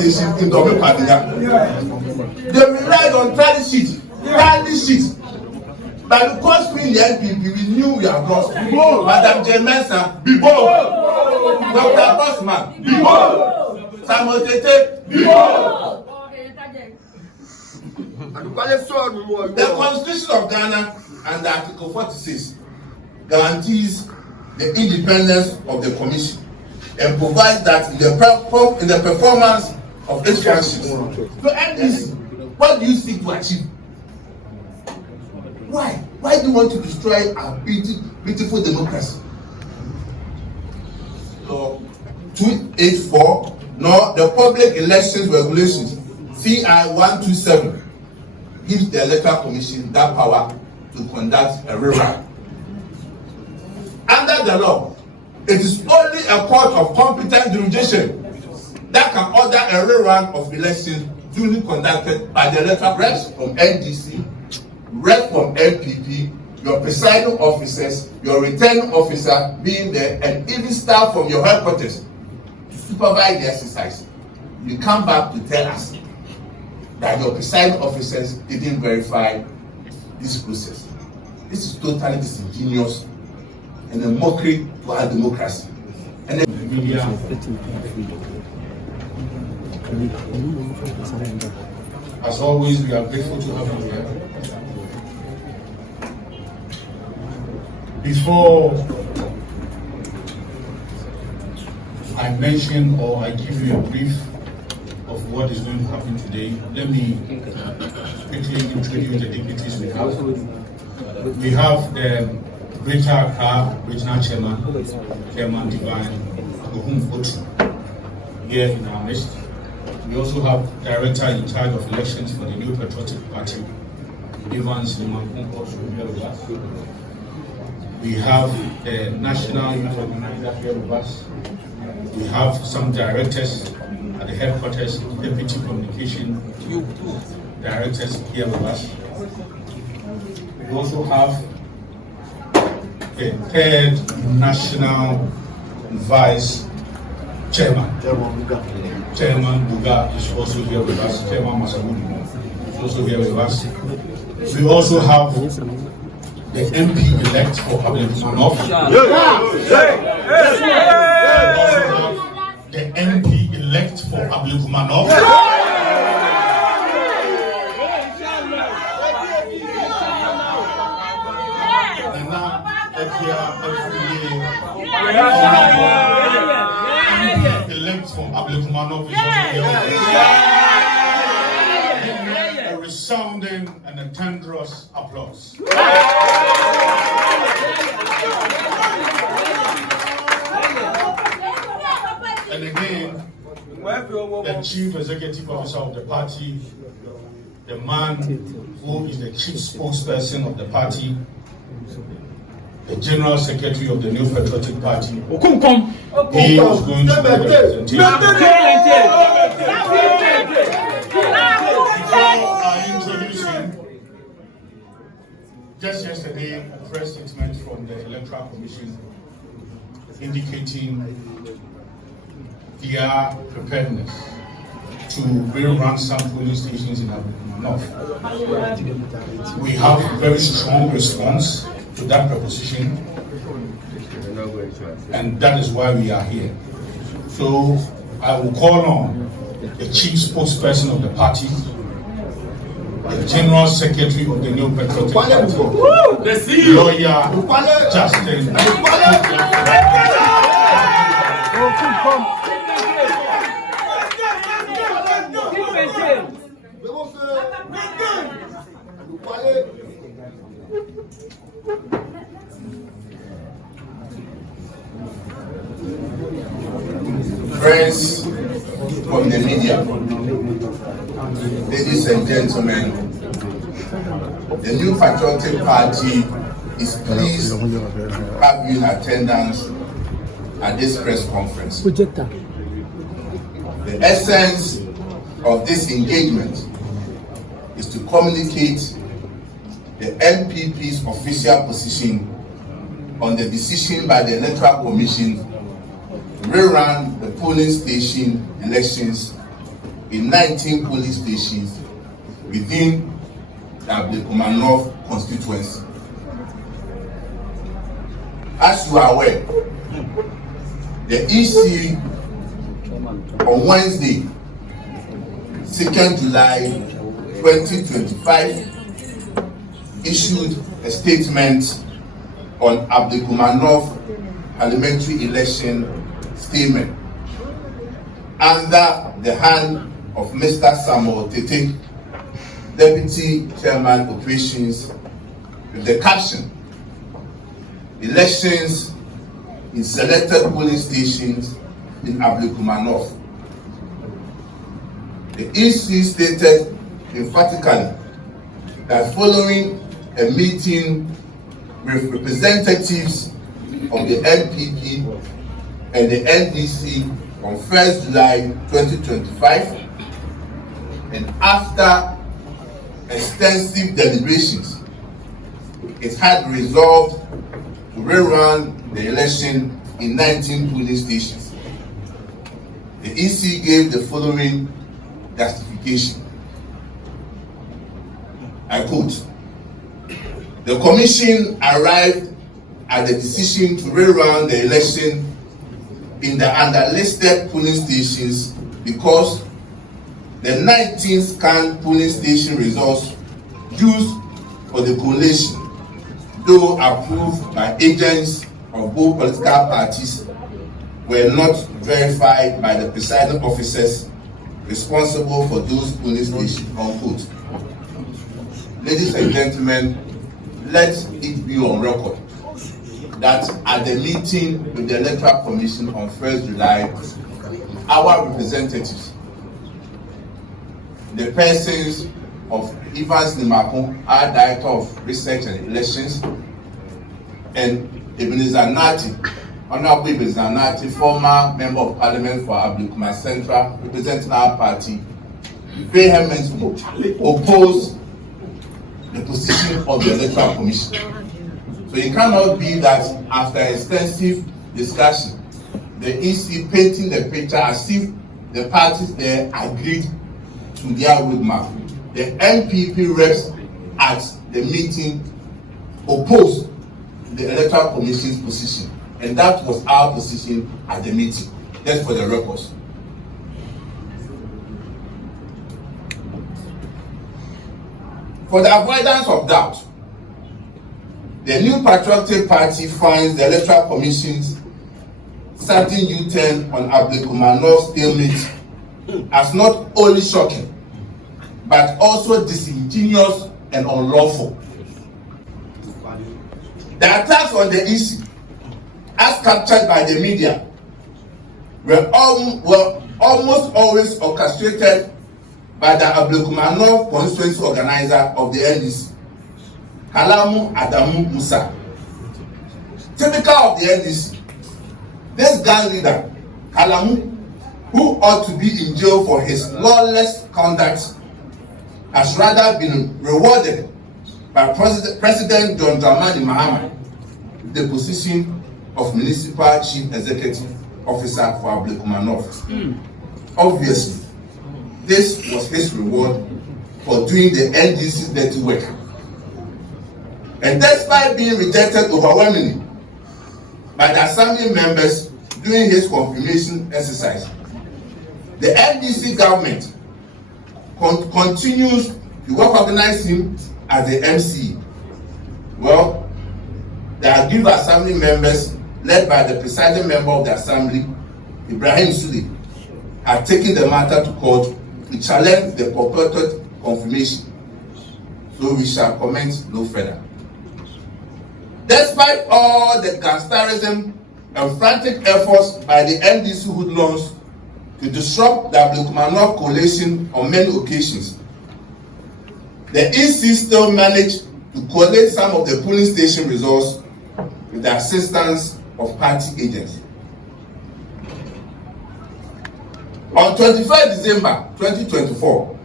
station in Dominica. They relied on tally sheet. But because we in the NPP, we knew we have lost. Madam Jemesa, be bold. Dr. Bosman, be bold. Samuel Tete, be bold. The Constitution of Ghana and Article 46 guarantees the independence of the Commission and provides that in the performance of its functions. So NDC, what do you seek to achieve? Why? Why do you want to destroy our beautiful democracy? So 284, no, the Public Elections Regulations, CI 127, gives the Electoral Commission that power to conduct a rerun. Under the law, it is only a court of competent jurisdiction that can order a rerun of elections duly conducted by the electoral reps from NDC, rep from NPP, your presiding officers, your returning officer being there, and even staff from your headquarters to supervise the exercise. You come back to tell us that your presiding officers didn't verify this process. This is totally disingenuous and a mockery to our democracy. And the media. As always, we are grateful to have you here. Before I mention or I give you a brief of what is going to happen today, let me quickly introduce the dignitaries we have. We have the Greater Accra Regional Chairman Divine Gohum Otu here in our midst. We also have Director in charge of elections for the New Patriotic Party, Evans Limankun, also here with us. We have the National Youth Organizer here with us. We have some directors at the headquarters, Deputy Communication Directors here with us. We also have the third National Vice Chairman. Chairman Buga is also here with us. Chairman Masabudi is also here with us. We also have the MP elect for Ablekuma North. We also have the MP elect for Ablekuma North. And now, elect from Ablekuma North is also here. A resounding and a thunderous applause. And again, the Chief Executive Officer of the party, the man who is the Chief Spokesperson of the party, the General Secretary of the New Patriotic Party, he is going to be the representation. Just yesterday, a press statement from the Electoral Commission indicating their preparedness to rerun some polling stations in Ablekuma North. We have a very strong response to that proposition, and that is why we are here. So I will call on the Chief Spokesperson of the party, the General Secretary of the New Patriotic Party, Lawyer Justin. Friends from the media, ladies and gentlemen, the New Patriotic Party is pleased to have you in attendance at this press conference. The essence of this engagement is to communicate the NPP's official position on the decision by the Electoral Commission to rerun the polling station elections in 19 polling stations within the Ablekuma North constituency. As you are aware, the EC on Wednesday, 2nd July 2025, issued a statement on Ablekuma North parliamentary election statement under the hand of Mr. Samuel Tete, Deputy Chairman Operations, with the caption, "Elections in selected polling stations in Ablekuma North." The EC stated emphatically that following a meeting with representatives of the NPP and the NDC on 1st July 2025, and after extensive deliberations, it had resolved to rerun the election in 19 polling stations. The EC gave the following justification. I quote, "The Commission arrived at the decision to rerun the election in the underlisted polling stations because the 19 scanned polling station results used for the collation, though approved by agents of both political parties, were not verified by the presiding officers responsible for those polling stations." Unquote. Ladies and gentlemen, let it be on record that at the meeting with the Electoral Commission on 1st July, our representatives, the persons of Evans Nimakun, our Director of Research and Elections, and Ebenezer Nati, Honorable Ebenezer Nati, former Member of Parliament for Ablekuma Central, representing our party, vehemently opposed the position of the Electoral Commission. So it cannot be that after extensive discussion, the EC painting the picture as if the parties there agreed to their roadmap. The NPP reps at the meeting opposed the Electoral Commission's position, and that was our position at the meeting. That's for the records. For the avoidance of doubt, the New Patriotic Party finds the Electoral Commission's sudden U-turn on Ablekuma North stalemate as not only shocking, but also disingenuous and unlawful. The attacks on the EC, as captured by the media, were almost always orchestrated by the Ablekuma North constituency organizer of the NDC, Kalamu Adamu Musa. Typical of the NDC, this gang leader, Kalamu, who ought to be in jail for his lawless conduct, has rather been rewarded by President John Dramani Mahama with the position of Municipal Chief Executive Officer for Ablekuma North. Obviously, this was his reward for doing the NDC's dirty work. And despite being rejected overwhelmingly by the assembly members during his confirmation exercise, the NDC government continues to recognize him as the MC. Well, the aggrieved assembly members, led by the presiding member of the assembly, Ibrahim Sule, have taken the matter to court to challenge the purported confirmation. So we shall comment no further. Despite all the gangsterism and frantic efforts by the NDC hoodlums to disrupt the Ablekuma North collation on many occasions, the EC still managed to collate some of the polling station results with the assistance of party agents. On 25 December 2024,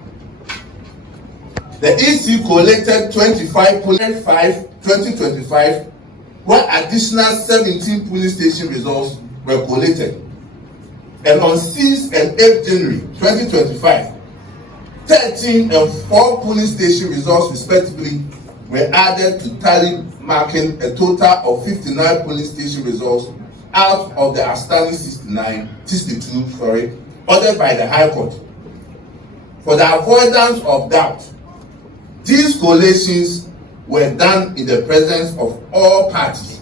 the EC collated 25.5 where additional 17 polling station results were collated. And on 6 and 8 January 2025, 13 and 4 polling station results respectively were added to tally, marking a total of 59 polling station results out of the outstanding 62 ordered by the High Court. For the avoidance of doubt, these collations were done in the presence of all parties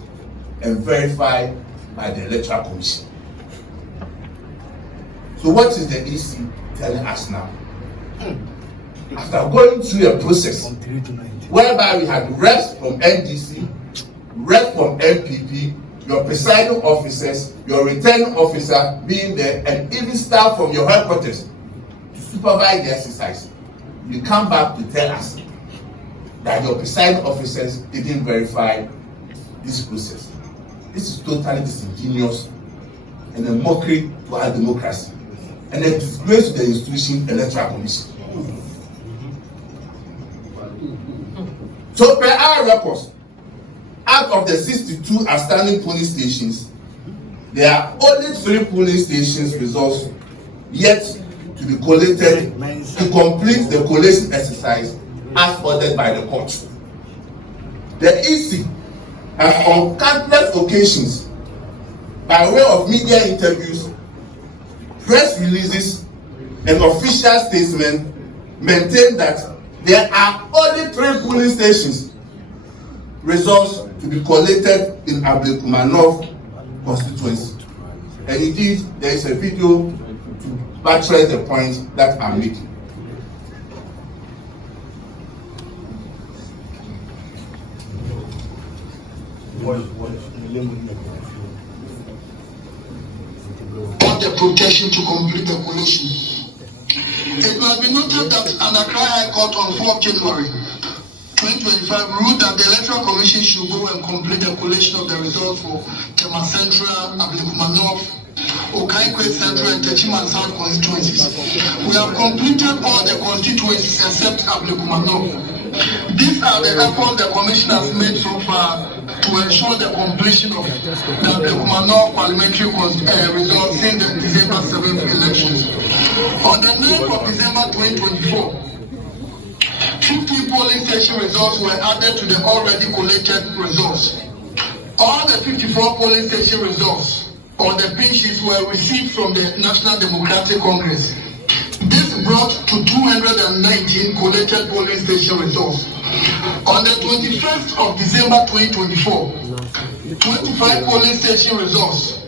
and verified by the Electoral Commission. So what is the EC telling us now? After going through a process whereby we had reps from NDC, reps from NPP, your presiding officers, your returning officer being there, and even staff from your headquarters to supervise the exercise, you come back to tell us that your presiding officers didn't verify this process. This is totally disingenuous and a mockery to our democracy and a disgrace to the institution Electoral Commission. So per our records, out of the 62 outstanding polling stations, there are only 3 polling stations results yet to be collated to complete the collation exercise as ordered by the court. The EC has on countless occasions, by way of media interviews, press releases, and official statements, maintained that there are only 3 polling stations results to be collated in Ablekuma North constituency. And indeed, there is a video to buttress the points that I'm making. Want the protection to complete the collation. It must be noted that under High Court on 4th January 2025 ruled that the Electoral Commission should go and complete the collation of the results for Tema Central, Ablekuma North, Okaikwe Central, and Techiman South constituencies. We have completed all the constituencies except Ablekuma North. These are the efforts the Commission has made so far to ensure the completion of the Ablekuma North parliamentary results in the December 7th elections. On the 9th of December 2024, 50 polling station results were added to the already collated results. All the 54 polling station results or the pin sheets were received from the National Democratic Congress. This brought to 219 collated polling station results. On the 21st of December 2024, 25 polling station results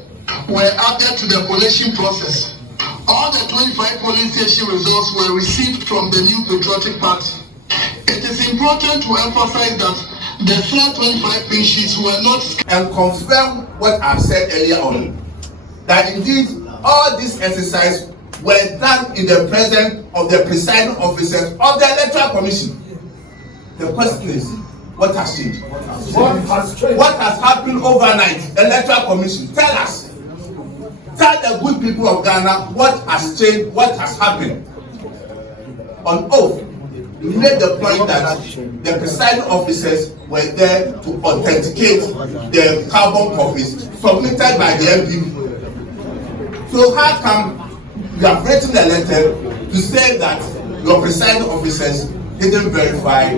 were added to the collation process. All the 25 polling station results were received from the New Patriotic Party. It is important to emphasize that the first 25 pin sheets were not and confirm what I said earlier on, that indeed all this exercise were done in the presence of the presiding officers of the Electoral Commission. The question is, what has changed? What has happened overnight? Electoral Commission, tell us. Tell the good people of Ghana what has changed, what has happened. On oath, we made the point that the presiding officers were there to authenticate the carbon copies submitted by the NPP. So how come you have written a letter to say that your presiding officers didn't verify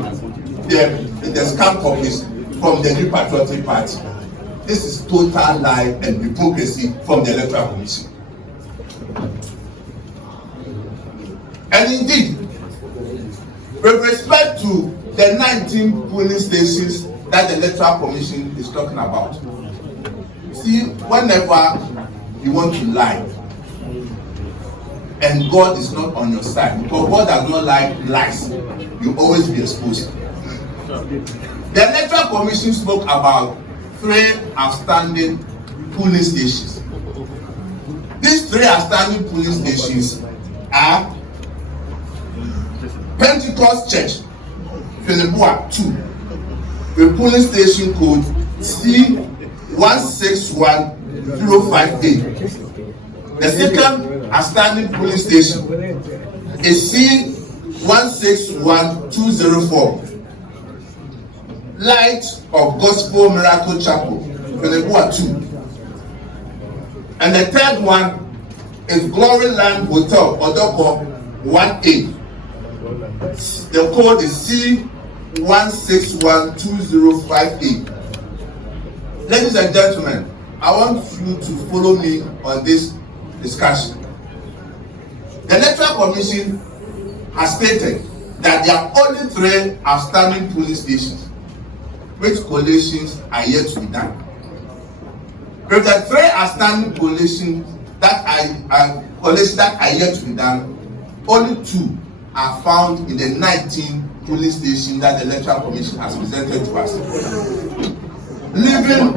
the scam copies from the New Patriotic Party? This is total lie and hypocrisy from the Electoral Commission. And indeed, with respect to the 19 polling stations that the Electoral Commission is talking about, see, whenever you want to lie, and God is not on your side, because God does not like lies, you always be exposed. The Electoral Commission spoke about 3 outstanding polling stations. These 3 outstanding polling stations are Pentecost Church, Philipboa 2, with polling station code C161058. The second outstanding polling station is C161204, Light of Gospel Miracle Chapel, Philipboa 2. And the third one is Glory Land Hotel, Odoko 1A, The code is C1612058. Ladies and gentlemen, I want you to follow me on this discussion. The Electoral Commission has stated that there are only 3 outstanding polling stations which collations are yet to be done. With the 3 outstanding collations that are yet to be done, only 2 are found in the 19 polling stations that the Electoral Commission has presented to us. Leaving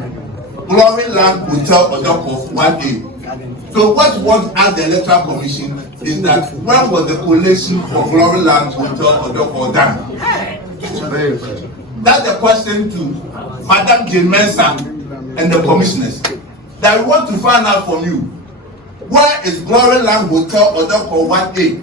Glory Land Hotel Odoko 1A. So what we want to ask the Electoral Commission is that when was the collation for Glory Land Hotel Odoko done? That's the question to Madam Jane Mensah and the commissioners. That we want to find out from you. Where is Glory Land Hotel Odoko 1A?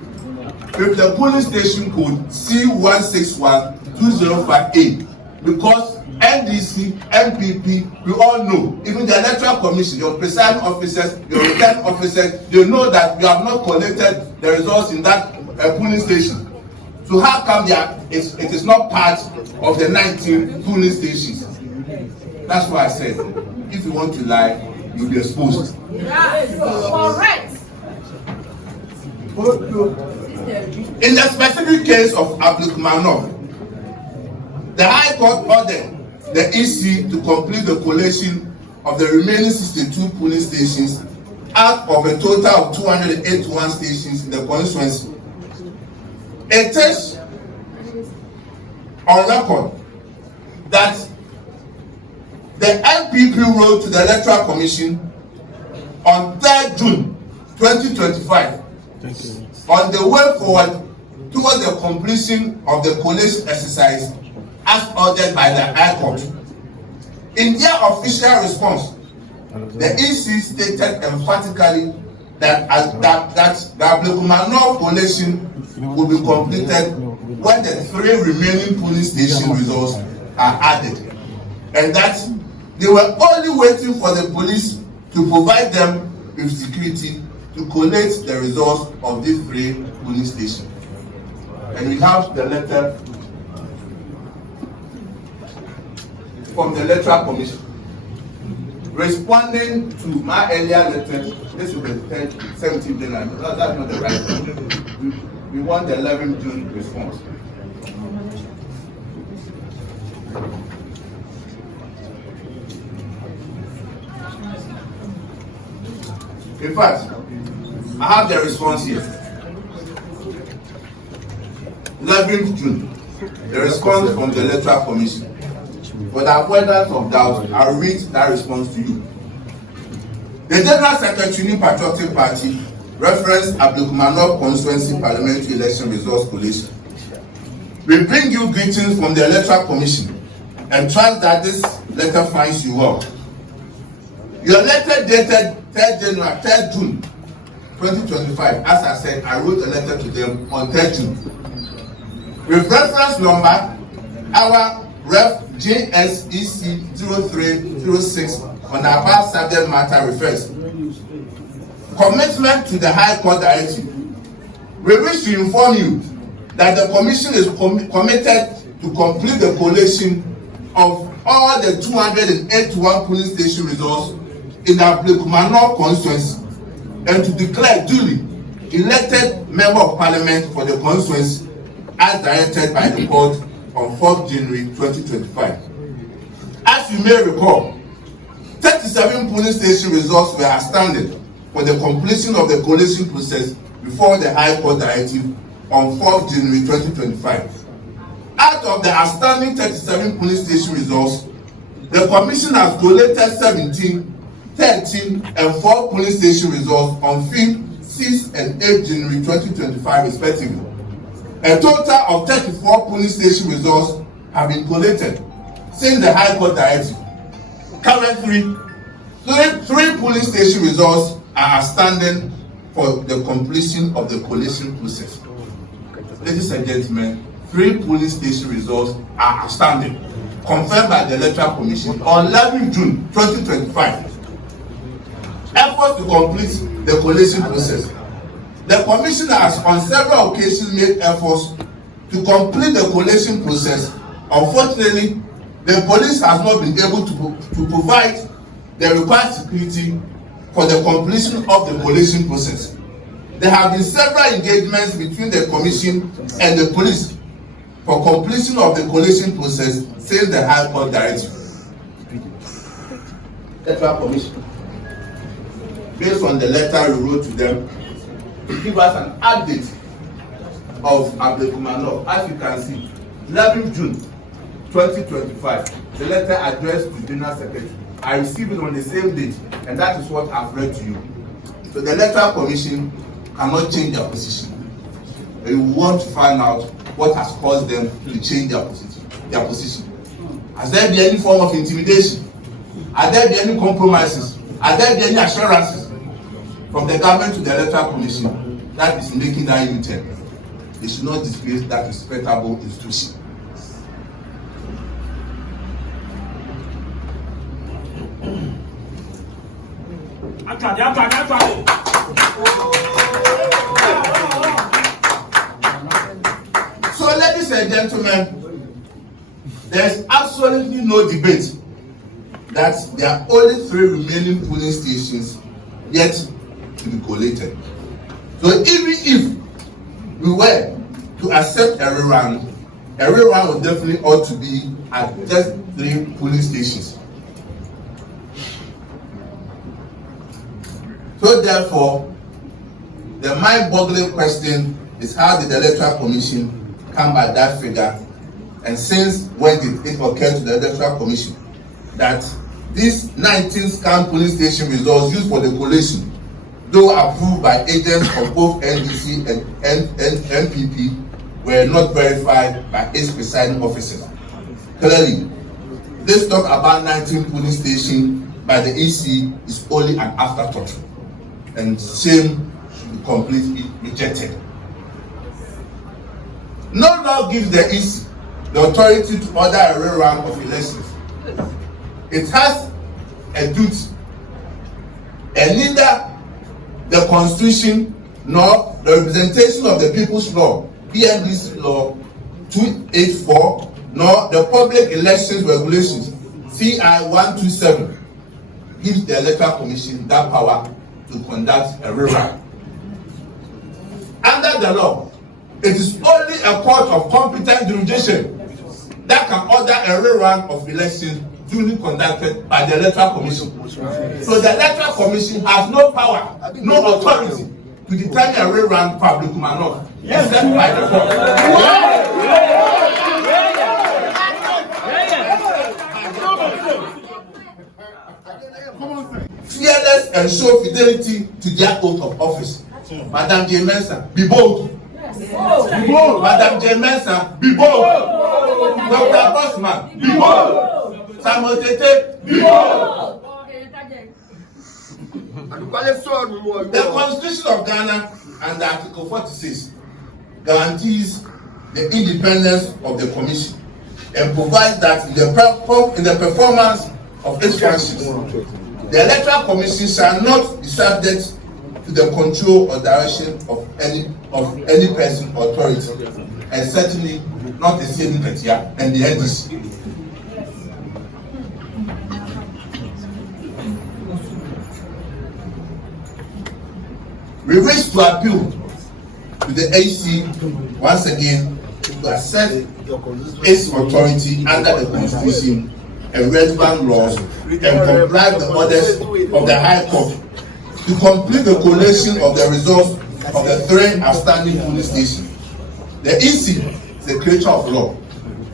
With the polling station code C1612058. Because NDC, NPP, we all know, even the Electoral Commission, your presiding officers, your returning officers, they know that you have not collected the results in that polling station. So how come it is not part of the 19 polling stations? That's why I said, if you want to lie, you'll be exposed. Correct. In the specific case of Ablekuma North, the High Court ordered the EC to complete the collation of the remaining 62 polling stations out of a total of 281 stations in the constituency. It is on record that the NPP wrote to the Electoral Commission on 3rd June 2025 on the way forward towards the completion of the collation exercise as ordered by the High Court. In their official response, the EC stated emphatically that the Ablekuma North collation will be completed when the 3 remaining polling station results are added, and that they were only waiting for the police to provide them with security to collate the results of these 3 polling stations. And we have the letter from the Electoral Commission responding to my earlier letter. This will be the 17th January. No, that's not the right one. We want the 11th June response. In fact, I have the response here. 11th June, the response from the Electoral Commission. For the avoidance of doubt, I'll read that response to you. The General Secretary, New Patriotic Party, referenced Ablekuma North Constituency Parliamentary Election Results Collation. We bring you greetings from the Electoral Commission and trust that this letter finds you well. Your letter dated 3rd June 2025, as I said, I wrote a letter to them on 3rd June. With reference number, our Ref JSEC 0306 on the above subject matter refers. Commitment to the High Court directive. We wish to inform you that the Commission is committed to complete the collation of all the 281 polling station results in the Ablekuma North constituency and to declare duly elected Member of Parliament for the constituency as directed by the court on 4th January 2025. As you may recall, 37 polling station results were outstanding for the completion of the collation process before the High Court directive on 4th January 2025. Out of the outstanding 37 polling station results, the Commission has collated 17, 13, and 4 polling station results on 5th, 6th, and 8th January 2025 respectively. A total of 34 polling station results have been collated since the High Court directive. Currently, 3 polling station results are outstanding for the completion of the collation process. Ladies and gentlemen, 3 polling station results are outstanding, confirmed by the Electoral Commission on 11 June 2025. Efforts to complete the collation process. The Commission has on several occasions made efforts to complete the collation process. Unfortunately, the police has not been able to provide the required security for the completion of the collation process. There have been several engagements between the commission and the police for completion of the collation process since the High Court directive. Electoral Commission, based on the letter we wrote to them, to give us an update of Ablekuma North. As you can see, 11 June 2025, the letter addressed to General Secretary. I received it on the same date, and that is what I've read to you. So the Electoral Commission cannot change their position. We want to find out what has caused them to change their position. Has there been any form of intimidation? Are there been any compromises? Are there been any assurances from the government to the Electoral Commission that is making that U-turn? They should not disgrace that respectable institution. So, ladies and gentlemen, there's absolutely no debate that there are only 3 remaining polling stations yet to be collated. So even if we were to accept a rerun would definitely ought to be at just 3 polling stations. So therefore, the mind-boggling question is, how did the Electoral Commission come by that figure? And since when did it occur to the Electoral Commission that these 19 scam polling station results used for the collation, though approved by agents of both NDC and NPP, were not verified by its presiding officers? Clearly, this talk about 19 polling stations by the EC is only an afterthought, and shame should be completely rejected. No law gives the EC the authority to order a rerun of elections. It has a duty, and neither the Constitution nor the Representation of the People's Law, NDC Law 284, nor the Public Elections Regulations, CI 127, gives the Electoral Commission that power to conduct a rerun. Under the law, it is only a court of competent jurisdiction that can order a rerun of elections duly conducted by the Electoral Commission. So the Electoral Commission has no power, no authority to determine a rerun for Ablekuma North, except by the court. Fearless and show fidelity to their oath of office. Madam J. Mensah, be bold. Be bold. Madam J. Mensah, be bold. Dr. Bosman, be bold. Samuel Tete, be bold. The Constitution of Ghana under Article 46 guarantees the independence of the Commission and provides that in the performance of its functions, the Electoral Commission shall not be subject to the control or direction of any person or authority, and certainly not the same Petia and the NDC. We wish to appeal to the AC once again to accept its authority under the Constitution and relevant laws and comply with the orders of the High Court to complete the collation of the results of the 3 outstanding polling stations. The EC is the creature of law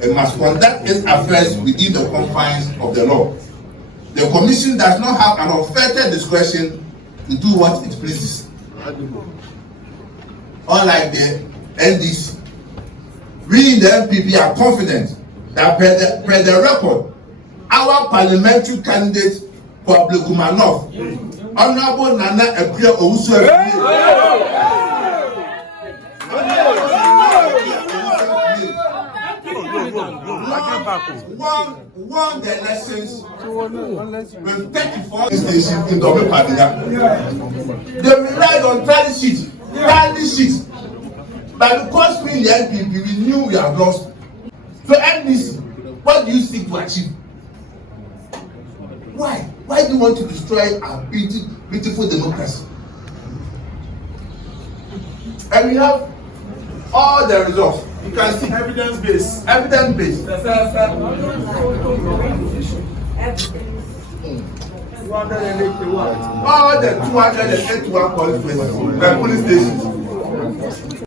and must conduct its affairs within the confines of the law. The Commission does not have an unfettered discretion to do what it pleases. Unlike the NDC, we in the NPP are confident that per the record, our parliamentary candidate for Ablekuma North, Honorable Nana Ekwe Owusu, won the elections with 34 stations in Domi Padiga. They relied on tally sheets, but But because we in the NPP, we knew we have lost. So NDC, what do you seek to achieve? Why? Why do you want to destroy our beautiful democracy? And we have all the results. You can see Evidence-based. Evidence-based. All the 281 constituencies, the police stations.